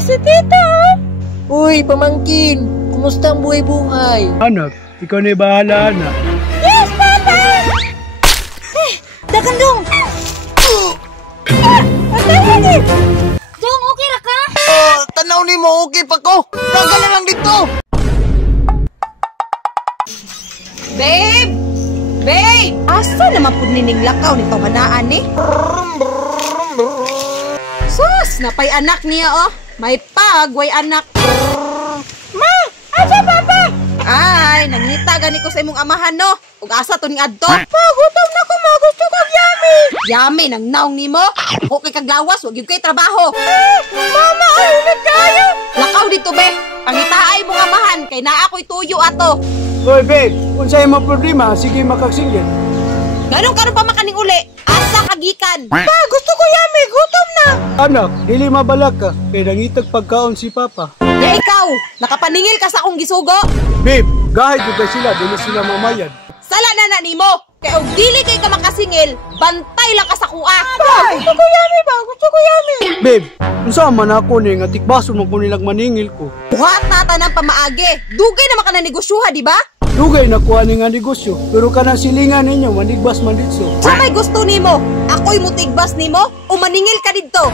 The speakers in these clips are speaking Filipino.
Si Tito! Uy, pamangkin! Kumusta ang buhay-buhay? Anak, ikaw na bahala, anak. Yes, Papa! Dagan dong! Dong, okay ra ka? Tanaw ni mo, okay pa ko! Dagan na lang dito! Babe! Babe! Asa naman po nining lakaw nitong hanaan eh? Sus! Napay anak niya oh! May pag, way anak. Ma! Asa, Papa? Ay, nangita gani ko sa imong amahan no. Ug asa to ning adto? Pa, gutom na ko, ma. Gusto kong yummy. Yami nang naong nimo. Okay kag lawas, wag gyud kay trabaho. Mama, ay, kayo. Lakaw dito be. Pangitaay mong amahan kay naa ko'y tuyo ato. Hoy, babe, kung sa'yo mo problema, sige makaksinggan. Ganun karon pa makaning uli. Asa kagikan? Pa, gusto ko yummy. Gutom na. Anak, dili mabalak ka, kaya nangitag pagkaon si Papa. Ya ikaw, nakapaningil ka sa akong gisugo. Babe, gahit yung sila, dili sila mamayad. Sala na nimo. Kay og dili kay ka makasingil, bantay lang ka sa kuha. Pa, gusto ko yummy ba? Gusto ko yummy. Babe, kung saan man ako ni, nga tikbaso mo kung nilang maningil ko. Buhat na tanang pamaagi. Dugay na maka na negosyuha, di ba? Dugay na kuha ni nga negosyo, pero kanang silingan ninyo, manigbas man ditso. Sa may gusto nimo, ako'y mutigbas nimo o maningil ka didto.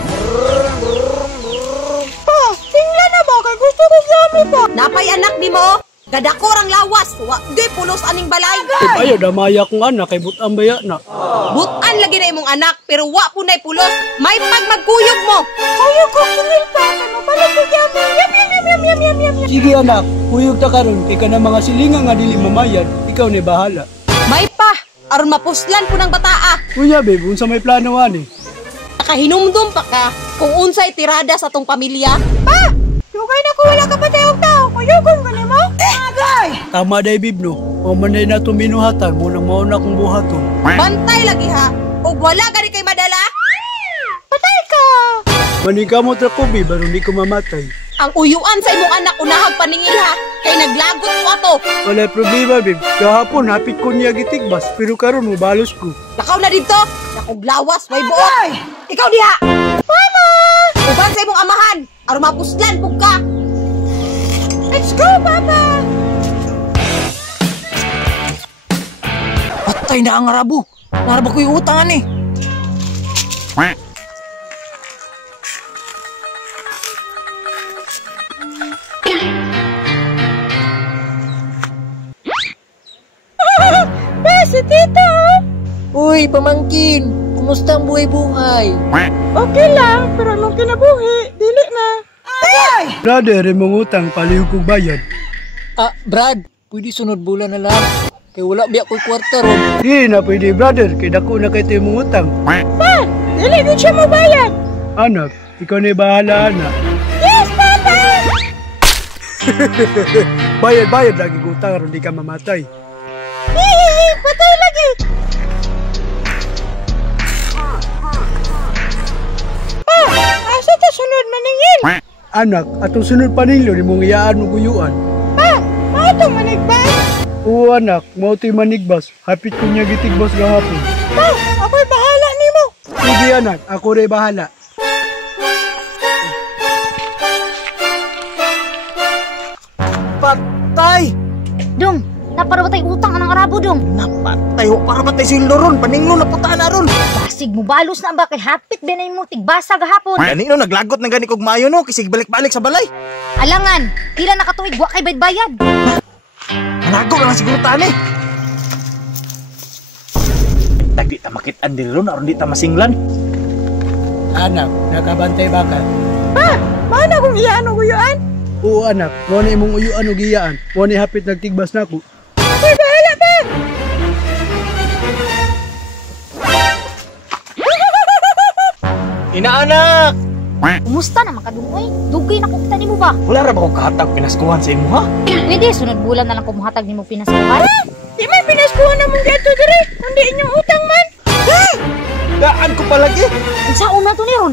Pa, singla na ba? Kaya gusto ko yummy ba? Napay anak nimo, gadako rang lawas, wa di pulos aning balay. Ayaw, damaya kong anak, kay butang baya na. Butan lagi na imong anak, pero wa punay pulos. May pag magkuyog mo. Ayaw ko singil pa. Ano pala ko yummy? Yum. Sige anak, huyog ta karon, kay ka na mga silingan nga dili mamayad, ikaw ni bahala. May pa, aron mapuslan po ng bataa. Kuya babe, unsa may plano ani? Nakahinumdum pa ka kung unsay tirada sa tong pamilya. Pa, lugay na ko wala ka pa tayong tao. Mayugong ka mo? Agay! Tama day babe no, mamanay na itong binuhatan, munang mauna kong buhaton. Bantay lagi ha. Ug wala gani kay madala. Patay ka! Manigamot ra ko babe, baru di ko mamatay. Ang uyuan sa imong anak unahag paningil ha. Kay naglagot ko ato. Wala problema babe, kahapon hapit ko niya gitigbas, pero karon mo balos ko. Lakaw na dito. Nakog lawas, way buot. Ikaw diha. Mama! Uban sa imong amahan. Aron mapuslan pug ka. Let's go, Papa! Patay na ang Arabo. Naraba ko yung utangan eh. Si Tito! Uy, pamangkin! Kumusta ang buhay-buhay? Okay lang, pero nung kinabuhi, dili na. Brother, imong utang, palihog kong bayad. Brad, pwede sunod bulan na lang. Kaya wala biya ko'y kwarta ron. Di na pwede brother, kay dako na kayo imong utang. Pa, dili din siya mabayad. Anak, ikaw na bahala anak. Yes, Papa! Bayad lagi kong utang, ron di ka mamatay. Hihihi, patay lagi. Pa, asa ta sunod maningil? Anak, atong sunod paninglo ni mong iyaan o guyuan. Pa, mato manigbay. Oo anak, mauto'y manigbas. Hapit ko niya gitigbas gahapon. Pa, ako'y bahala nimo. Sige anak, ako rin bahala. Patay! Dong, naparo tay utang anang Arabo dong. Napatay ho para matay si Loron. Paninglo na puta na ron. Basig mo balos na ba kay hapit binay mo tigbasa gahapon. Gani no, naglagot na gani kog maayo no. Kisig balik-balik sa balay. Alangan, tila nakatuig wa kay bayad. Manago na lang siguro tani. Tagdi ta makit-an diri ron aron di ta masinglan. Anak, nakabantay ba ka? Pa, mana kung iyaan o guyuan? Oo anak, wala imong uyuan o giyaan. Wala hapit nagtigbas na ako. Ako'y bahala, pa. Inaanak! Kumusta na makadungoy? Dugay na kukta nimo ba? Wala ra ba ko kahatag pinaskuhan sa imo ha? Pwede sunod bulan na lang kumuhatag nimo pinaskuhan. Di man pinaskuhan na mong gato diri, kundi inyong utang man. Daan ko palagi. Unsa una to ni ron?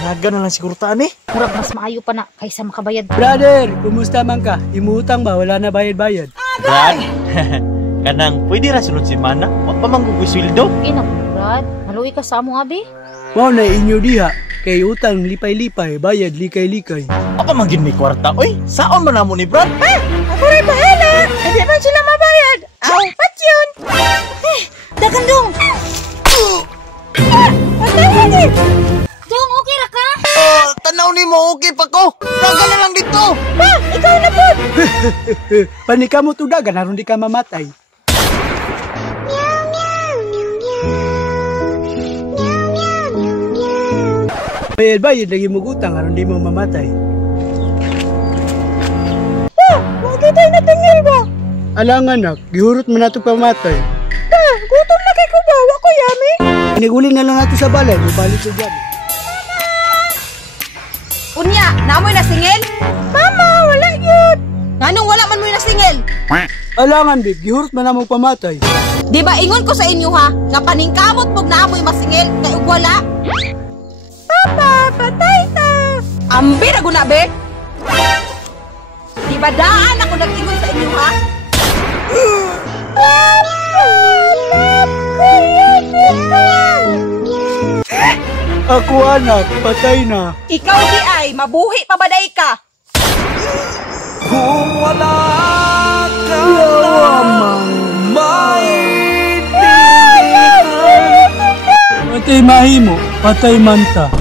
Naga na lang siguro tani. Murag mas maayo pa na kaysa makabayad. Brother, kumusta man ka? Imutang ba? Wala na bayad-bayad. Brad, kanang pwede ra sunod si Mana. Wa pa manggugoy sweldo. Ina, Brad. Kaluoy ka sa among abi. Mao na inyo diha. Kay utang lipay-lipay, bayad likay-likay. Apa man gid may kwarta? Oy, saon man namo ni Brad? Ako rin bahala. Hindi man sila mabayad. Aw, pat yun? Dagan dong. Patay ni. Dong, okay ra ka? Tanaw ni mo, okay pa ko. Dagan na lang dito. Pa, ikaw na po. Panika mo tudagan, aron di ka mamatay. Bayad-bayad lagi mo utang, aron di mo mamatay. Wag tayo natingil ba? Alangan nak, gihurot mo na ito pamatay. Gutom na kay ko ba? Wako yami. Iniguli na lang natin sa balay, mabalik sa dyan. Unya, namoy na singil? Mama, wala yun. Nganong wala man mo'y na singil? Alangan babe, gihurot mo na mo pamatay. Di ba ingon ko sa inyo ha, nga paningkamot pag naamoy masingil, kay ug wala? Papa, patay ta! Ambi na guna, be! Di ba daan ako nag-ingon sa inyo ha? Ako anak, patay na. Ikaw di ay, mabuhi pa baday ka! Kung wala ka Patay mahimo, patay manta.